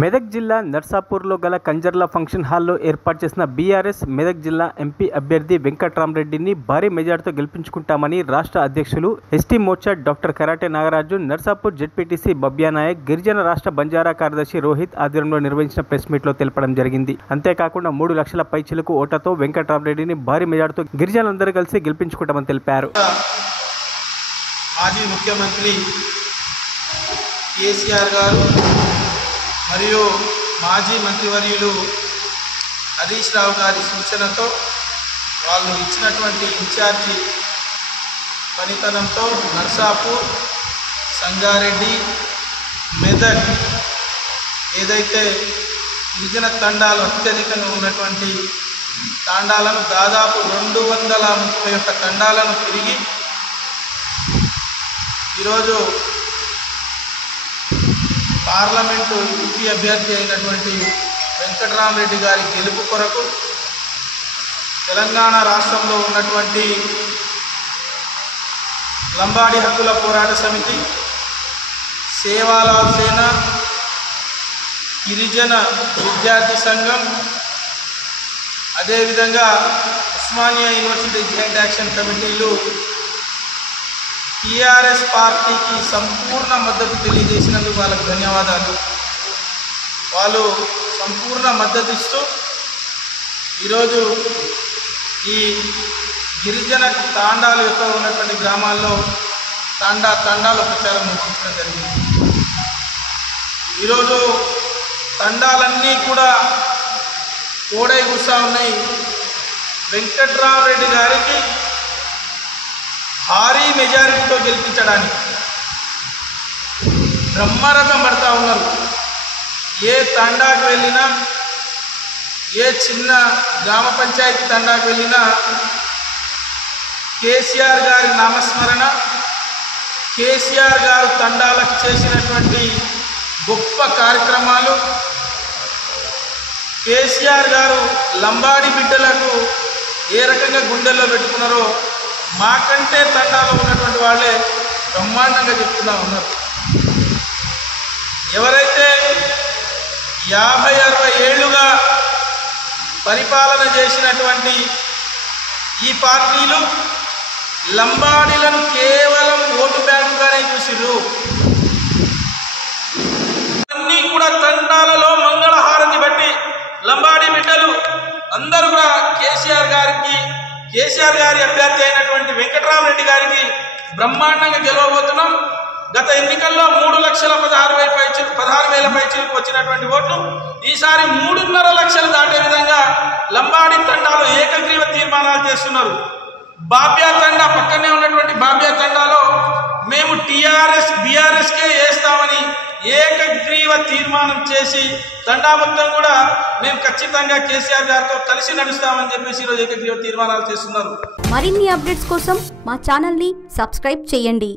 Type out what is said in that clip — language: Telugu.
మెదక్ జిల్లా నర్సాపూర్లో గల కంజర్ల ఫంక్షన్ హాల్లో ఏర్పాటు చేసిన బీఆర్ఎస్ మెదక్ జిల్లా ఎంపీ అభ్యర్థి వెంకట్రామరెడ్డిని భారీ మెజార్టీతో గెలిపించుకుంటామని రాష్ట్ర అధ్యక్షులు ST Morcha doctor Karate Nagaraju, Narsapur ZPTC Babyanayak, గిరిజన రాష్ట్ర బంజారా కార్యదర్శి రోహిత్ ఆధ్వర్యంలో నిర్వహించిన ప్రెస్ మీట్లో తెలపడం జరిగింది. అంతేకాకుండా 3 లక్షల పైచిలకు ఓట్లతో వెంకట్రామరెడ్డిని భారీ మెజార్టీతో గిరిజనులందరూ కలిసి గెలిపించుకుంటామని తెలిపారు. మాజీ ముఖ్యమంత్రి కేసీఆర్ గారు మరియు మాజీ మంత్రివర్యులు హరీష్ రావు గారి సూచనతో వాళ్ళు ఇచ్చినటువంటి ఇన్ఛార్జి పనితనంతో నర్సాపూర్, సంగారెడ్డి, మెదక్ ఏదైతే గిరిజన తండాలు అత్యధికంగా ఉన్నటువంటి తండాలను దాదాపు 231 తండాలను తిరిగి ఈరోజు పార్లమెంటు ఎంపీ అభ్యర్థి అయినటువంటి వెంకట్రామరెడ్డి గారి గెలుపు కొరకు తెలంగాణ రాష్ట్రంలో ఉన్నటువంటి లంబాడి హక్కుల పోరాట సమితి, సేవాలాల్ సేన, గిరిజన విద్యార్థి సంఘం, అదేవిధంగా ఉస్మానియా యూనివర్సిటీ జాయింట్ యాక్షన్ కమిటీలు టీఆర్ఎస్ పార్టీకి సంపూర్ణ మద్దతు తెలియజేసినందుకు వాళ్ళకు ధన్యవాదాలు. వాళ్ళు సంపూర్ణ మద్దతు ఇస్తూ ఈరోజు ఈ గిరిజన తాండాలు ఎక్కువ ఉన్నటువంటి గ్రామాల్లో తండాల ప్రచారం నిర్వహించడం జరిగింది. ఈరోజు తండాలన్నీ కూడా కోడై కూర్చా ఉన్నాయి. వెంకట్రామరెడ్డి గారికి భారీ మెజారిటీతో గెలిపించడానికి బ్రహ్మరథం పడతా ఉన్నారు. ఏ తండాకు వెళ్ళినా, ఏ చిన్న గ్రామ పంచాయతీ తండాకు వెళ్ళినా కేసీఆర్ గారి నామస్మరణ, కేసీఆర్ గారు తండాలకు చేసినటువంటి గొప్ప కార్యక్రమాలు, కేసీఆర్ గారు లంబాడి బిడ్డలకు ఏ రకంగా గుండెల్లో పెట్టుకున్నారో మాకంటే తండాలో ఉన్నటువంటి వాళ్ళే బ్రహ్మాండంగా చెప్తున్నా ఉన్నారు. ఎవరైతే 50-60 ఏళ్లుగా పరిపాలన చేసినటువంటి ఈ పార్టీలు లంబాడీలను కేవలం ఓటు బ్యాంకుగానే చూసిర్రు. అన్నీ కూడా తండాలలో మంగళహారతి బట్టి లంబాడీ బిడ్డలు అందరూ కూడా కేసీఆర్ గారి అభ్యర్థి అయినటువంటి వెంకట్రామరెడ్డి గారికి బ్రహ్మాండంగా గెలవబోతున్నాం. గత ఎన్నికల్లో 3,16,000 పైచిలకు వచ్చినటువంటి ఓట్లు ఈసారి 3.5 లక్షలు దాటే విధంగా లంబాడి తండాలో ఏకగ్రీవ తీర్మానాలు చేస్తున్నారు. బాబ్యా తండా పక్కనే ఉన్నటువంటి బాబ్యా తండాలో మేము బీఆర్ఎస్కే వేస్తామని ఏకగ్రీవ తీర్మానం చేసి తండా మొత్తం కూడా మేము ఖచ్చితంగా కేసీఆర్ గారితో కలిసి నడుస్తామని చెప్పేసి ఈరోజు ఏకగ్రీవ తీర్మానాలు చేస్తున్నారు. మరిన్ని అప్డేట్స్ కోసం మా ఛానల్ని సబ్స్క్రైబ్ చేయండి.